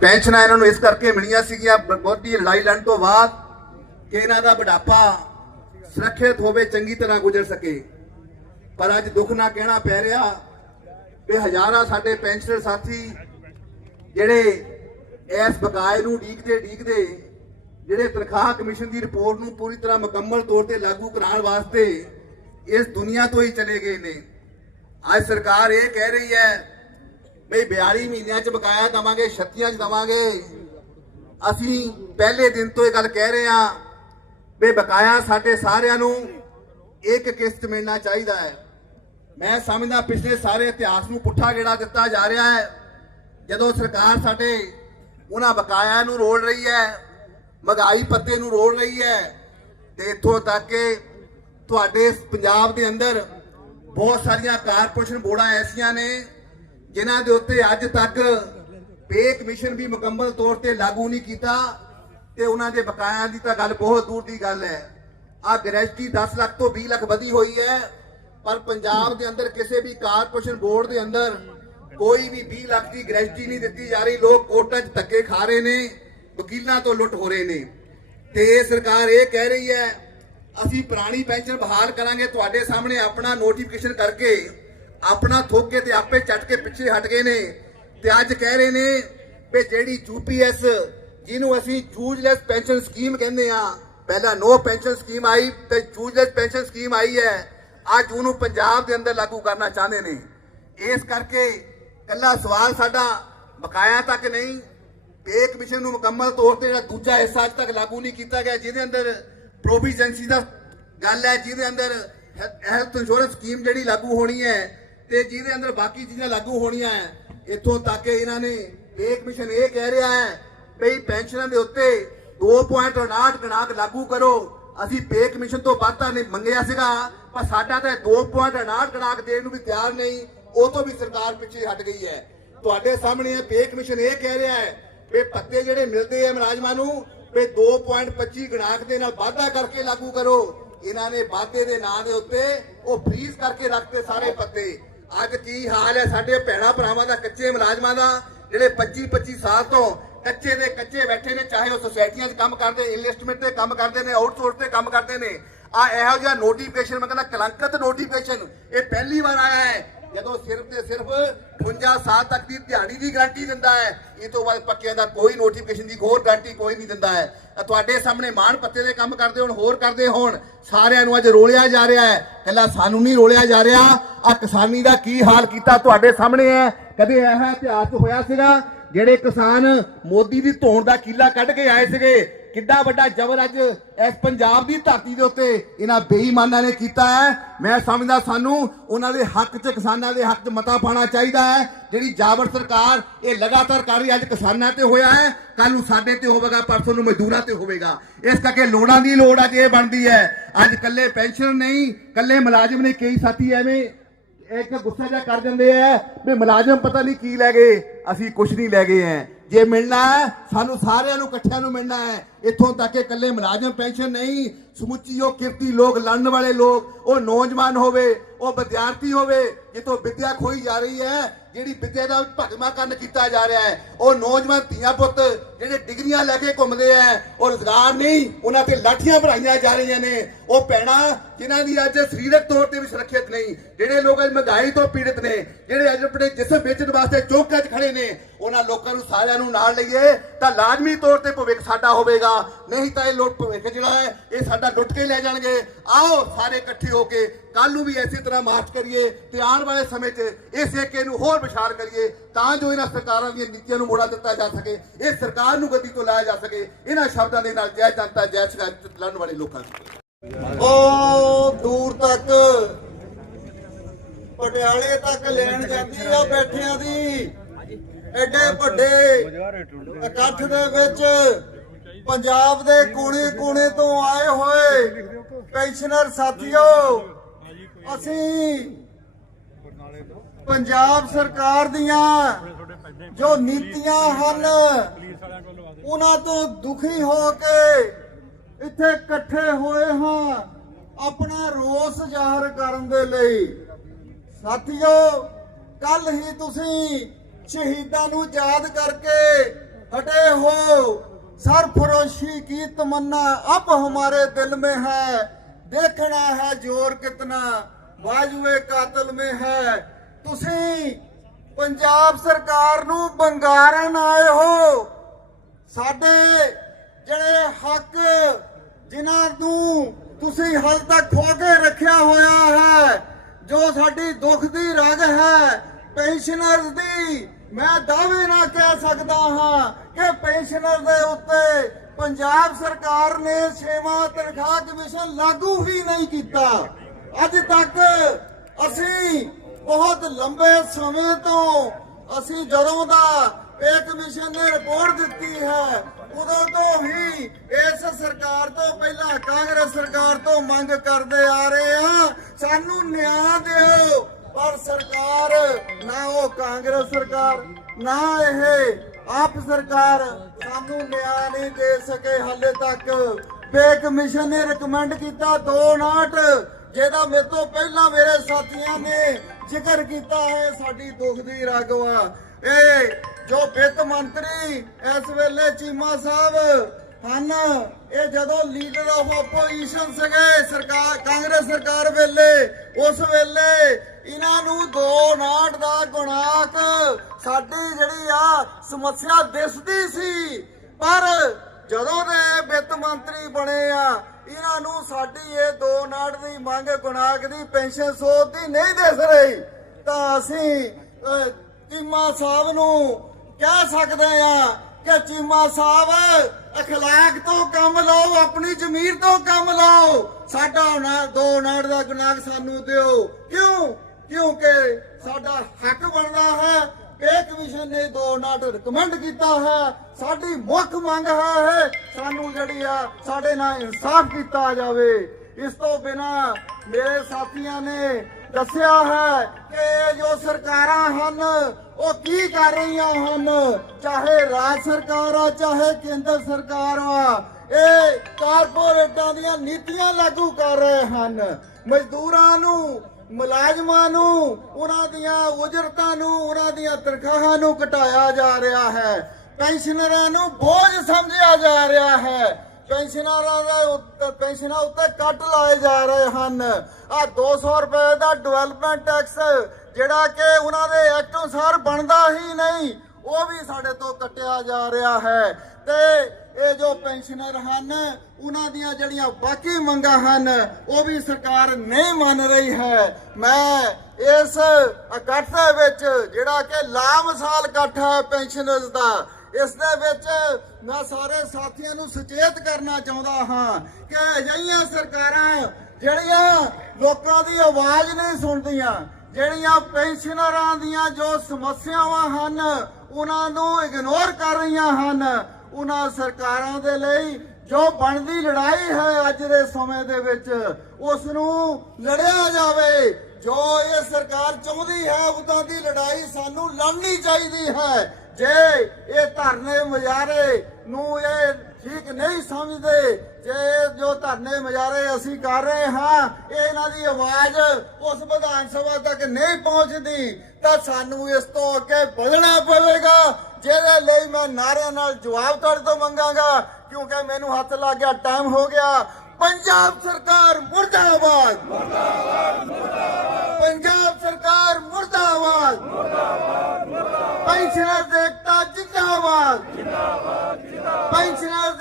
ਪੈਨਸ਼ਨਾਂ ਇਹਨਾਂ ਨੂੰ ਇਸ ਕਰਕੇ ਮਿਲੀਆਂ ਸੀਗੀਆਂ, ਬ- ਬਹੁਤੀ ਲੜਾਈ ਲੜਨ ਤੋਂ ਬਾਅਦ ਕਿ ਇਹਨਾਂ ਦਾ ਬੁਢਾਪਾ ਸੁਰੱਖਿਅਤ ਹੋਵੇ, ਚੰਗੀ ਤਰ੍ਹਾਂ ਗੁਜ਼ਰ ਸਕੇ। ਪਰ ਅੱਜ ਦੁੱਖ ਨਾਲ ਕਹਿਣਾ ਪੈ ਰਿਹਾ ਕਿ ਹਜ਼ਾਰਾਂ ਸਾਡੇ ਪੈਨਸ਼ਨਰ ਸਾਥੀ ਜਿਹੜੇ ਇਸ ਬਕਾਏ ਨੂੰ ਡੀਕਦੇ ਡੀਕਦੇ ਜਿਹੜੇ ਤਨਖਾਹ ਕਮਿਸ਼ਨ ਦੀ ਰਿਪੋਰਟ ਨੂੰ ਪੂਰੀ ਤਰ੍ਹਾਂ ਮੁਕੰਮਲ ਤੌਰ ਤੇ ਲਾਗੂ ਕਰਾਉਣ ਵਾਸਤੇ ਇਸ ਦੁਨੀਆ ਤੋਂ ਹੀ ਚਲੇ ਗਏ ਨੇ। ਅੱਜ ਸਰਕਾਰ ਇਹ ਕਹਿ ਰਹੀ ਹੈ ਵੀ 42 ਮਹੀਨਿਆਂ ਚ ਬਕਾਇਆ ਦਵਾਂਗੇ 36 ਚ ਦਵਾਂਗੇ। ਅਸੀਂ ਪਹਿਲੇ ਦਿਨ ਤੋਂ ਇਹ ਗੱਲ ਕਹਿ ਰਹੇ ਹਾਂ ਵੀ ਬਕਾਇਆ ਸਾਡੇ ਸਾਰਿਆਂ ਨੂੰ ਇੱਕ ਕਿਸ਼ਤ ਮਿਲਣਾ ਚਾਹੀਦਾ ਹੈ। ਮੈਂ ਸਮਝਦਾ ਪਿਛਲੇ ਸਾਰੇ ਇਤਿਹਾਸ ਨੂੰ ਪੁੱਠਾ ਗੇੜਾ ਦਿੱਤਾ ਜਾ ਰਿਹਾ ਹੈ। ਜਦੋਂ ਸਰਕਾਰ ਸਾਡੇ ਉਹਨਾਂ ਬਕਾਇਆ ਨੂੰ ਰੋਲ ਰਹੀ ਹੈ, ਮਹਿੰਗਾਈ ਪੱਤੇ ਨੂੰ ਰੋਲ ਰਹੀ ਹੈ, ਤੇ ਇੱਥੋਂ ਤੱਕ ਕਿ ਤੁਹਾਡੇ ਪੰਜਾਬ ਦੇ ਅੰਦਰ ਬਹੁਤ ਸਾਰੀਆਂ ਕਾਰਪੋਰੇਸ਼ਨ ਬੋਰਡਾਂ ਐਸੀਆਂ ਨੇ ਜਿਨ੍ਹਾਂ ਦੇ ਉੱਤੇ ਅੱਜ ਤੱਕ ਪੇ ਕਮਿਸ਼ਨ ਵੀ ਮੁਕੰਮਲ ਤੌਰ ਤੇ ਲਾਗੂ ਨਹੀਂ ਕੀਤਾ ਤੇ ਉਹਨਾਂ ਦੇ ਬਕਾਇਆਂ ਦੀ ਤਾਂ ਗੱਲ ਬਹੁਤ ਦੂਰ ਦੀ ਗੱਲ ਹੈ। ਆ ਗ੍ਰੈਜੂਟੀ 10 ਲੱਖ ਤੋਂ 20 ਲੱਖ ਵਧੀ ਹੋਈ ਹੈ, ਪਰ ਪੰਜਾਬ ਦੇ ਅੰਦਰ ਕਿਸੇ ਵੀ ਕਾਰਪੋਰੇਸ਼ਨ ਬੋਰਡ ਦੇ ਅੰਦਰ ਕੋਈ ਵੀ 20 ਲੱਖ ਦੀ ਗ੍ਰੈਜੂਟੀ ਨਹੀਂ ਦਿੱਤੀ ਜਾ ਰਹੀ। ਲੋਕ ਕੋਰਟਾਂ 'ਚ ਧੱਕੇ ਖਾ ਰਹੇ ਨੇ, ਵਕੀਲਾਂ ਤੋਂ ਲੁੱਟ ਹੋ ਰਹੇ ਨੇ। ਤੇ ਇਹ ਸਰਕਾਰ ਇਹ ਕਹਿ ਰਹੀ ਹੈ, ਅਸੀਂ ਪੁਰਾਣੀ ਪੈਨਸ਼ਨ ਬਹਾਲ ਕਰਾਂਗੇ, ਤੁਹਾਡੇ ਸਾਹਮਣੇ ਆਪਣਾ ਨੋਟੀਫਿਕੇਸ਼ਨ ਕਰਕੇ ਆਪਣਾ ਥੋਕੇ ਕੇ ਤੇ ਆਪੇ ਚੱਟ ਕੇ ਪਿੱਛੇ ਹਟ ਗਏ ਨੇ। ਤੇ ਅੱਜ ਕਹਿ ਰਹੇ ਨੇ ਵੀ ਜਿਹੜੀ ਯੂਪੀਐਸ ਜਿਹਨੂੰ ਅਸੀਂ ਚੂਜ਼ਲੈਸ ਪੈਨਸ਼ਨ ਸਕੀਮ ਕਹਿੰਦੇ ਆ ਪਹਿਲਾਂ ਨੋ ਪੈਨਸ਼ਨ ਸਕੀਮ ਆਈ, ਤੇ ਚੂਜ਼ਲੈਸ ਪੈਨਸ਼ਨ ਸਕੀਮ ਆਈ ਹੈ। ਅੱਜ ਉਹਨੂੰ ਪੰਜਾਬ ਦੇ ਅੰਦਰ ਲਾਗੂ ਕਰਨਾ ਚਾਹੁੰਦੇ ਨੇ। ਇਸ ਕਰਕੇ ਕੱਲਾ ਸਵਾਲ ਸਾਡਾ ਬਕਾਇਆ ਤੱਕ ਨਹੀਂ ਪੇ ਕਮਿਸ਼ਨ ਨੂੰ ਮੁਕੰਮਲ ਤੌਰ ਤੇ ਜਿਹੜਾ ਦੂਜਾ ਹਿੱਸਾ ਅੱਜ ਤੱਕ ਲਾਗੂ ਨਹੀਂ ਕੀਤਾ ਗਿਆ, ਜਿਹਦੇ ਅੰਦਰ ਪ੍ਰੋਵੀਜੈਂਸੀ ਦਾ ਗੱਲ ਹੈ, ਜਿਹਦੇ ਅੰਦਰ ਹੈਲਥ ਇੰਸ਼ੋਰੈਂਸ ਸਕੀਮ ਜਿਹੜੀ ਲਾਗੂ ਹੋਣੀ ਹੈ ਤੇ ਜਿਹਦੇ ਅੰਦਰ ਬਾਕੀ ਚੀਜ਼ਾਂ ਲਾਗੂ ਹੋਣੀਆਂ ਹੈ ਇੱਥੋਂ ਤੱਕ ਇਹਨਾਂ ਨੇ ਪੇ ਕਮਿਸ਼ਨ ਇਹ ਕਹਿ ਰਿਹਾ ਹੈ ਵੀ ਪੈਨਸ਼ਨਾਂ ਦੇ ਉੱਤੇ 2.59 ਗਣਾਕ ਲਾਗੂ ਕਰੋ। ਅਸੀਂ ਪੇ ਕਮਿਸ਼ਨ ਤੋਂ ਵੱਧ ਤਾਂ ਮੰਗਿਆ ਸੀਗਾ, ਪਰ ਸਾਡਾ ਤਾਂ 2.59 ਗਣਾਕ ਦੇਣ ਨੂੰ ਵੀ ਤਿਆਰ ਨਹੀਂ, ਉਹ ਤੋਂ ਵੀ ਸਰਕਾਰ ਪਿੱਛੇ ਹਟ ਗਈ ਹੈ ਤੁਹਾਡੇ ਸਾਹਮਣੇ ਇਹ ਪੇ ਕਮਿਸ਼ਨ ਇਹ ਕਹਿ ਰਿਹਾ ਹੈ ਵੀ ਪੱਤੇ ਜਿਹੜੇ ਮਿਲਦੇ ਆ ਮੁਲਾਜ਼ਮਾਂ ਨੂੰ, ਵੀ 2.25 ਗਣਾਕ ਦੇ ਨਾਲ ਵਾਧਾ ਕਰਕੇ ਲਾਗੂ ਕਰੋ। ਇਹਨਾਂ ਨੇ ਵਾਧੇ ਦੇ ਨਾਂ ਦੇ ਉੱਤੇ ਉਹ ਫ੍ਰੀਜ਼ ਕਰਕੇ ਰੱਖਤੇ ਸਾਰੇ ਪੱਤੇ। ਅੱਜ ਕੀ ਹਾਲ ਹੈ ਸਾਡੇ ਭੈਣਾ ਭਰਾਵਾਂ ਦਾ, ਕੱਚੇ ਮੁਲਾਜ਼ਮਾਂ ਦਾ? ਜਿਹੜੇ 25 25 ਸਾਲ ਤੋਂ ਕੱਚੇ ਦੇ ਕੱਚੇ ਬੈਠੇ ਨੇ, ਚਾਹੇ ਉਹ ਸੁਸਾਇਟੀਆਂ 'ਚ ਕੰਮ ਕਰਦੇ ਇਨਵੈਸਟਮੈਂਟ ਤੇ ਕੰਮ ਕਰਦੇ ਨੇ ਆਊਟਸੋਰਸ ਤੇ ਕੰਮ ਕਰਦੇ ਨੇ। ਆ ਇਹੋ ਜਿਹਾ ਨੋਟੀਫਿਕੇਸ਼ਨ ਮੈਂ ਕਹਿੰਦਾ ਕਲੰਕਤ ਨੋਟੀਫਿਕੇਸ਼ਨ ਇਹ ਪਹਿਲੀ ਵਾਰ ਆਇਆ ਹੈ। ਜਦੋਂ ਸਿਰਫ ਤੇ ਸਿਰਫ 58 ਸਾਲ ਤੱਕ ਦੀ ਦਿਹਾੜੀ ਦੀ ਗਾਰੰਟੀ ਦਿੰਦਾ ਹੈ, ਇਹ ਤੋਂ ਬਾਅਦ ਪੱਕਿਆਂ ਦਾ ਕੋਈ ਨੋਟੀਫਿਕੇਸ਼ਨ ਦੀ ਹੋਰ ਗਾਰੰਟੀ ਕੋਈ ਨਹੀਂ ਦਿੰਦਾ ਹੈ। ਤੁਹਾਡੇ ਸਾਹਮਣੇ ਮਾਣ ਪੱਤੇ ਦੇ ਕੰਮ ਕਰਦੇ ਹੋਣ, ਹੋਰ ਕਰਦੇ ਹੋਣ, ਸਾਰਿਆਂ ਨੂੰ ਅੱਜ ਰੋਲਿਆ ਜਾ ਰਿਹਾ ਹੈ। ਕੱਲਾ ਸਾਨੂੰ ਨਹੀਂ ਰੋਲਿਆ ਜਾ ਰਿਹਾ ਆ ਕਿਸਾਨੀ ਦਾ ਕੀ ਹਾਲ ਕੀਤਾ ਤੁਹਾਡੇ ਸਾਹਮਣੇ ਹੈ। ਕਦੇ ਇਹ ਇਤਿਹਾਸ ਹੋਇਆ ਸੀਗਾ, ਜਿਹੜੇ ਕਿਸਾਨ ਮੋਦੀ ਦੀ ਧੌਣ ਦਾ ਕੀਲਾ ਕੱਢ ਕੇ ਆਏ ਸੀਗੇ ਕਿੱਡਾ ਵੱਡਾ ਜ਼ਬਰ ਅੱਜ ਇਸ ਪੰਜਾਬ ਦੀ ਧਰਤੀ ਦੇ ਉੱਤੇ ਇਹਨਾਂ ਬੇਈਮਾਨਾਂ ਨੇ ਕੀਤਾ ਹੈ। ਮੈਂ ਸਮਝਦਾ ਸਾਨੂੰ ਉਹਨਾਂ ਦੇ ਹੱਕ 'ਚ ਕਿਸਾਨਾਂ ਦੇ ਹੱਕ 'ਚ ਮਤਾ ਪਾਣਾ ਚਾਹੀਦਾ ਹੈ। ਜਿਹੜੀ ਜਾਬਰ ਸਰਕਾਰ ਇਹ ਲਗਾਤਾਰ ਕਰ ਰਹੀ ਅੱਜ ਕਿਸਾਨਾਂ ਤੇ ਹੋਇਆ ਹੈ। ਕੱਲ ਨੂੰ ਸਾਡੇ ਤੇ ਹੋਵੇਗਾ, ਪਰਸੋਂ ਨੂੰ ਮਜ਼ਦੂਰਾਂ ਤੇ ਹੋਵੇਗਾ। ਇਸ ਕਰਕੇ ਲੋੜਾਂ ਦੀ ਲੋੜ ਅੱਜ ਇਹ ਬਣਦੀ ਹੈ। ਅੱਜ ਕੱਲੇ ਪੈਨਸ਼ਨ ਨਹੀਂ ਕੱਲੇ ਮੁਲਾਜ਼ਮ ਨਹੀਂ ਕਈ ਸਾਥੀ ਐਵੇਂ ਇੱਕ ਗੁੱਸਾ ਜਿਹਾ ਕਰ ਜਾਂਦੇ ਆ ਵੀ ਮੁਲਾਜ਼ਮ ਪਤਾ ਨਹੀਂ ਕੀ ਲੈ ਗਏ, ਅਸੀਂ ਕੁਝ ਨਹੀਂ ਲੈ ਗਏ ਆ ਜੇ ਮਿਲਣਾ ਹੈ ਸਾਨੂੰ ਸਾਰਿਆਂ ਨੂੰ, ਇਕੱਠਿਆਂ ਨੂੰ ਮਿਲਣਾ ਹੈ ਇੱਥੋਂ ਤੱਕ ਕਿ ਇਕੱਲੇ ਮੁਲਾਜ਼ਮ ਪੈਨਸ਼ਨ ਨਹੀਂ, ਸਮੁੱਚੀ ਉਹ ਕਿਰਤੀ ਲੋਕ ਲੜਨ ਵਾਲੇ ਲੋਕ, ਉਹ ਨੌਜਵਾਨ ਹੋਵੇ, ਉਹ ਵਿਦਿਆਰਥੀ ਹੋਵੇ ਜਿੱਥੋਂ ਵਿੱਦਿਆ ਖੋਈ ਜਾ ਰਹੀ ਹੈ, ਜਿਹੜੀ ਵਿੱਦਿਆ ਦਾ ਭਗਮਾ ਕੀਤਾ ਜਾ ਰਿਹਾ ਹੈ। ਉਹ ਨੌਜਵਾਨ ਧੀਆਂ ਪੁੱਤ ਜਿਹੜੇ ਡਿਗਰੀਆਂ ਲੈ ਕੇ ਘੁੰਮਦੇ ਆ ਉਹ ਰੁਜ਼ਗਾਰ ਨਹੀਂ, ਉਹਨਾਂ ਤੇ ਲਾਠੀਆਂ ਭਰਾਈਆਂ ਜਾ ਰਹੀਆਂ ਨੇ। ਉਹ ਪੈਣਾ ਜਿਨ੍ਹਾਂ ਦੀ ਅੱਜ ਸਰੀਰਕ ਤੌਰ ਤੇ ਵੀ ਸੁਰੱਖਿਅਤ ਨਹੀਂ, ਜਿਹੜੇ ਲੋਕ ਅੱਜ ਮਹਿੰਗਾਈ ਤੋਂ ਪੀੜਤ ਨੇ, ਜਿਹੜੇ ਅੱਜ ਆਪਣੇ ਜਿਸਮ ਵੇਚਣ ਵਾਸਤੇ ਚੌਕਾਂ 'ਚ ਖੜੇ ਨੇ ਉਹਨਾਂ ਲੋਕਾਂ ਨੂੰ ਸਾਰਿਆਂ ਨੂੰ ਨਾਲ ਲਈਏ, ਤਾਂ ਲਾਜ਼ਮੀ ਤੌਰ ਤੇ ਭਵਿੱਖ ਸਾਡਾ ਹੋਵੇਗਾ। ਨਹੀਂ ਤਾਂ ਇਹ ਲੋਕ ਭਵਿੱਖ ਜਿਹੜਾ ਹੈ, ਇਹ ਸਾਡਾ ਲੁੱਟ ਕੇ ਲੈ ਜਾਣਗੇ। ਆਓ ਸਾਰੇ ਇਕੱਠੇ ਹੋ ਕੇ ਕੱਲ ਨੂੰ ਵੀ ਇਸੇ ਤਰ੍ਹਾਂ ਮਾਰਚ ਕਰੀਏ, ਤੇ ਆਉਣ ਵਾਲੇ ਸਮੇਂ 'ਚ ਇਸ ਏਕੇ ਨੂੰ ਹੋਰ ਵਿਸ਼ਾਲ ਕਰੀਏ, ਤਾਂ ਜੋ ਇਹਨਾਂ ਸਰਕਾਰਾਂ ਦੀਆਂ ਨੀਤੀਆਂ ਨੂੰ ਮੋੜਾ ਦਿੱਤਾ ਜਾ ਸਕੇ, ਇਹ ਸਰਕਾਰ ਨੂੰ ਗੱਦੀ ਤੋਂ ਲਾਇਆ ਜਾ ਸਕੇ, ਇਹਨਾਂ ਸ਼ਬਦਾਂ ਦੇ ਨਾਲ ਜੈ ਜਨਤਾ, ਜੈ ਸ਼ਿਕਾਇਤ ਲੜਨ ਵਾਲੇ ਲੋਕਾਂ ਨੂੰ ਉਹ ਦੂਰ ਤੱਕ ਪਟਿਆਲੇ ਤੱਕ ਲੈਣ ਜਾਂਦੀ ਆ ਬੈਠਿਆਂ ਦੀ। ਐਡੇ ਵੱਡੇ ਇਕੱਠ ਦੇ ਵਿੱਚ ਪੰਜਾਬ ਦੇ ਕੋਨੇ-ਕੋਨੇ ਤੋਂ ਆਏ ਹੋਏ ਪੈਨਸ਼ਨਰ ਸਾਥੀਓ, ਅਸੀਂ ਪੰਜਾਬ ਸਰਕਾਰ ਦੀਆਂ ਜੋ ਨੀਤੀਆਂ ਹਨ, ਉਹਨਾਂ ਤੋਂ ਦੁਖੀ ਹੋ ਕੇ ਇੱਥੇ ਇਕੱਠੇ ਹੋਏ ਹਾਂ ਆਪਣਾ ਰੋਸ ਜ਼ਾਹਰ ਕਰਨ ਦੇ ਲਈ। ਸਾਥੀਓ ਕੱਲ ਹੀ ਤੁਸੀਂ ਸ਼ਹੀਦਾਂ ਨੂੰ ਯਾਦ ਕਰਕੇ ਹਟੇ ਹੋ। ਸਰਫਰੋਸ਼ੀ ਕੀ ਤਮੰਨਾ ਅਬ ਹਮਾਰੇ ਦਿਲ ਮੇ ਹੈ। ਦੇਖਣਾ ਹੈ ਜ਼ੋਰ ਕਿਤਨਾ, ਬਾਜੂਏ ਕਾਤਲ ਮੇ ਹੈ। ਤੁਸੀਂ ਪੰਜਾਬ ਸਰਕਾਰ ਨੂੰ ਬੰਗਾਰਨ ਆਏ ਹੋ। ਸਾਡੇ ਜਿਹੜੇ ਹੱਕ ਜਿਨ੍ਹਾਂ ਨੂੰ ਤੁਸੀਂ ਹਲ ਤੱਕ ਖੋ ਕੇ ਰੱਖਿਆ ਹੋਇਆ ਹੈ, ਜੋ ਸਾਡੀ ਦੁੱਖ ਦੀ ਰਗ ਹੈ, ਪੈਨਸ਼ਨਰਸ ਦੀ ਮੈਂ ਦਾਅਵੇ ਨਾਲ ਕਹਿ ਸਕਦਾ ਹਾਂ ਕਿ ਪੈਨਸ਼ਨਰ ਦੇ ਉੱਤੇ ਪੰਜਾਬ ਸਰਕਾਰ ਨੇ ਛੇਵਾਂ ਤਨਖਾਹ ਕਮਿਸ਼ਨ ਲਾਗੂ ਹੀ ਨਹੀਂ ਕੀਤਾ। ਅੱਜ ਤੱਕ ਅਸੀਂ ਬਹੁਤ ਲੰਬੇ ਸਮੇਂ ਤੋਂ ਅਸੀਂ ਜਦੋਂ ਦਾ ਇਹ ਕਮਿਸ਼ਨ ਨੇ ਰਿਪੋਰਟ ਦਿੱਤੀ ਹੈ, ਉਦੋਂ ਤੋਂ ਹੀ ਇਸ ਸਰਕਾਰ ਤੋਂ ਪਹਿਲਾਂ ਕਾਂਗਰਸ ਸਰਕਾਰ ਤੋਂ ਮੰਗ ਕਰਦੇ ਆ ਰਹੇ ਹਾਂ। ਸਾਨੂੰ ਨਿਆਂ ਦਿਓ ਪਰ ਸਰਕਾਰ, ਨਾ ਉਹ ਕਾਂਗਰਸ ਸਰਕਾਰ, ਨਾ ਇਹ ਆਪ ਸਰਕਾਰ ਸਾਨੂੰ ਨਿਆਂ ਨਹੀਂ ਦੇ ਸਕੇ ਹਾਲੇ ਤੱਕ। ਪੇ ਕਮਿਸ਼ਨ ਨੇ ਰეკਮੈਂਡ ਕੀਤਾ 2.9 ਜਿਹਦਾ ਮੇਰੇ ਤੋਂ ਪਹਿਲਾਂ ਮੇਰੇ ਸਾਥੀਆਂ ਨੇ ਜ਼ਿਕਰ ਕੀਤਾ ਹੈ ਸਾਡੀ ਦੁੱਖ ਦੀ ਰਗਵਾ। ਇਹ ਜੋ ਵਿੱਤ ਮੰਤਰੀ ਇਸ ਵੇਲੇ ਚੀਮਾ ਸਾਹਿਬ ਹਨ। ਇਹ ਜਦੋਂ ਲੀਡਰ ਆਫ ਆਪੋਜੀਸ਼ਨ ਸੀਗੇ, ਸਰਕਾਰ, ਕਾਂਗਰਸ ਸਰਕਾਰ ਵੇਲੇ, ਉਸ ਵੇਲੇ ਇਹਨਾਂ ਨੂੰ ਦੋ ਨਾਟ ਦਾ ਗੁਣਾਕ ਸਾਡੀ ਜਿਹੜੀ ਆ ਸਮੱਸਿਆ ਦਿਸਦੀ ਸੀ। ਪਰ ਜਦੋਂ ਦੇ ਵਿੱਤ ਮੰਤਰੀ ਬਣੇ ਆ, ਇਹਨਾਂ ਨੂੰ ਸਾਡੀ ਇਹ ਦੋ ਨਾਟ ਦੀ ਮੰਗ ਗੁਣਾਕ ਦੀ ਪੈਨਸ਼ਨ ਸੋਧ ਦੀ ਨਹੀਂ ਦਿਸ ਰਹੀ, ਤਾਂ ਅਸੀਂ ਚੀਮਾ ਸਾਹਿਬ ਨੂੰ ਕਹਿ ਸਕਦੇ ਆ ਕਿ ਚੀਮਾ ਸਾਹਿਬ اخلاق ਤੋਂ ਕੰਮ ਲਓ, ਆਪਣੀ ਜ਼ਮੀਰ ਤੋਂ ਕੰਮ ਲਓ। ਸਾਡਾ ਹੋਣਾ ਦੋ ਨਾੜ ਦਾ ਗੁਨਾਹ ਸਾਨੂੰ ਦਿਓ। ਕਿਉਂ? ਕਿਉਂਕਿ ਸਾਡਾ ਹੱਕ ਬਣਦਾ ਹੈ। ਪੇ ਕਮਿਸ਼ਨ ਨੇ ਦੋ ਨਾਟ ਰਿਕਮੈਂਡ ਕੀਤਾ ਹੈ। ਸਾਡੀ ਮੁੱਖ ਮੰਗ ਹੈ ਸਾਨੂੰ ਜਿਹੜੀ ਆ, ਸਾਡੇ ਨਾਲ ਇਨਸਾਫ ਕੀਤਾ ਜਾਵੇ। ਇਸ ਤੋਂ ਬਿਨਾ ਮੇਰੇ ਸਾਥੀਆਂ ਨੇ ਦੱਸਿਆ ਹੈ ਕਿ ਜੋ ਸਰਕਾਰਾਂ ਹਨ ਉਹ ਕੀ ਕਰ ਰਹੀਆਂ ਹਨ? ਚਾਹੇ ਰਾਜ ਸਰਕਾਰ ਆ, ਚਾਹੇ ਕੇਂਦਰ ਸਰਕਾਰ ਆ, ਇਹ ਕਾਰਪੋਰੇਟਾਂ ਦੀਆਂ ਨੀਤੀਆਂ ਲਾਗੂ ਕਰ ਰਹੇ ਹਨ। ਮਜ਼ਦੂਰਾਂ ਨੂੰ, ਮੁਲਾਜ਼ਮਾਂ ਨੂੰ, ਉਹਨਾਂ ਦੀਆਂ ਉਜਰਤਾਂ ਨੂੰ, ਉਹਨਾਂ ਦੀਆਂ ਤਨਖਾਹਾਂ ਨੂੰ ਘਟਾਇਆ ਜਾ ਰਿਹਾ ਹੈ। ਪੈਨਸ਼ਨਰਾਂ ਨੂੰ ਬੋਝ ਸਮਝਿਆ ਜਾ ਰਿਹਾ ਹੈ। ਪੈਨਸ਼ਨਰਾਂ ਦਾ ਉੱਤੇ, ਪੈਨਸ਼ਨਾਂ ਉੱਤੇ ਕੱਟ ਲਾਏ ਜਾ ਰਹੇ ਹਨ। ਆ 200 ਰੁਪਏ ਦਾ ਡਿਵੈਲਪਮੈਂਟ ਟੈਕਸ ਜਿਹੜਾ ਕਿ ਉਹਨਾਂ ਦੇ ਐਕਟ ਅਨੁਸਾਰ ਬਣਦਾ ਹੀ ਨਹੀਂ, ਉਹ ਵੀ ਸਾਡੇ ਤੋਂ ਕੱਟਿਆ ਜਾ ਰਿਹਾ ਹੈ। ਤੇ ਇਹ ਜੋ ਪੈਨਸ਼ਨਰ ਹਨ, ਉਹਨਾਂ ਦੀਆਂ ਜਿਹੜੀਆਂ ਬਾਕੀ ਮੰਗਾਂ ਹਨ, ਉਹ ਵੀ ਸਰਕਾਰ ਨਹੀਂ ਮੰਨ ਰਹੀ ਹੈ। ਮੈਂ ਇਸ ਇਕੱਠ ਦੇ ਵਿੱਚ ਜਿਹੜਾ ਕਿ ਲਾਮਿਸਾਲ ਇਕੱਠ ਹੈ ਪੈਨਸ਼ਨਰਸ ਦਾ, ਇਸ ਦੇ ਵਿੱਚ ਮੈਂ ਸਾਰੇ ਸਾਥੀਆਂ ਨੂੰ ਸੁਚੇਤ ਕਰਨਾ ਚਾਹੁੰਦਾ ਹਾਂ ਕਿ ਅਜਿਹੀਆਂ ਸਰਕਾਰਾਂ ਜਿਹੜੀਆਂ ਲੋਕਾਂ ਦੀ ਆਵਾਜ਼ ਨਹੀਂ ਸੁਣਦੀਆਂ ਜਿਹੜੀਆਂ ਪੈਨਸ਼ਨਰਾਂ ਦੀਆਂ ਜੋ ਸਮੱਸਿਆਵਾਂ ਹਨ, ਉਹਨਾਂ ਨੂੰ ਇਗਨੋਰ ਕਰ ਰਹੀਆਂ ਹਨ। ਉਹਨਾਂ ਸਰਕਾਰਾਂ ਦੇ ਲਈ ਜੋ ਬਣਦੀ ਲੜਾਈ ਹੈ ਅੱਜ ਦੇ ਸਮੇਂ ਦੇ ਵਿੱਚ ਉਸ ਨੂੰ ਲੜਿਆ ਜਾਵੇ। ਜੋ ਇਹ ਸਰਕਾਰ ਚਾਹੁੰਦੀ ਹੈ ਉਦਾਂ ਦੀ ਲੜਾਈ ਸਾਨੂੰ ਲੜਨੀ ਚਾਹੀਦੀ ਹੈ। ਜੇ ਇਹ ਧਰਨੇ ਮੁਜ਼ਾਰੇ ਨੂੰ ਇਹ ਠੀਕ ਨਹੀਂ ਸਮਝਦੇ ਜੇ ਜੋ ਧਰਨੇ ਮੁਜ਼ਾਰੇ ਅਸੀਂ ਕਰ ਰਹੇ ਹਾਂ ਇਹਨਾਂ ਦੀ ਆਵਾਜ਼ ਉਸ ਵਿਧਾਨ ਸਭਾ ਤੱਕ ਨਹੀਂ ਪਹੁੰਚਦੀ, ਤਾਂ ਸਾਨੂੰ ਇਸ ਤੋਂ ਅੱਗੇ ਵਧਣਾ ਪਵੇਗਾ, ਜਿਹਦੇ ਲਈ ਮੈਂ ਨਾਰਿਆਂ ਨਾਲ ਜਵਾਬ ਤੁਹਾਡੇ ਤੋਂ ਮੰਗਾਂਗਾ, ਕਿਉਂਕਿ ਮੈਨੂੰ ਹੱਥ ਲੱਗ ਗਿਆ ਟਾਈਮ ਹੋ ਗਿਆ। ਪੰਜਾਬ ਸਰਕਾਰ ਮੁਰਦਾਬਾਦ। ਪੰਜਾਬ ਸਰਕਾਰ ਮੁਰਦਾਬਾਦ। ਪੈਨਸ਼ਨਰ ਦੇਖਤਾ ਜਿੰਦਾਬਾਦ। ਜਿੰਦਾਬਾਦ ਜਿੰਦਾਬਾਦ। ਪੈਨਸ਼ਨਰ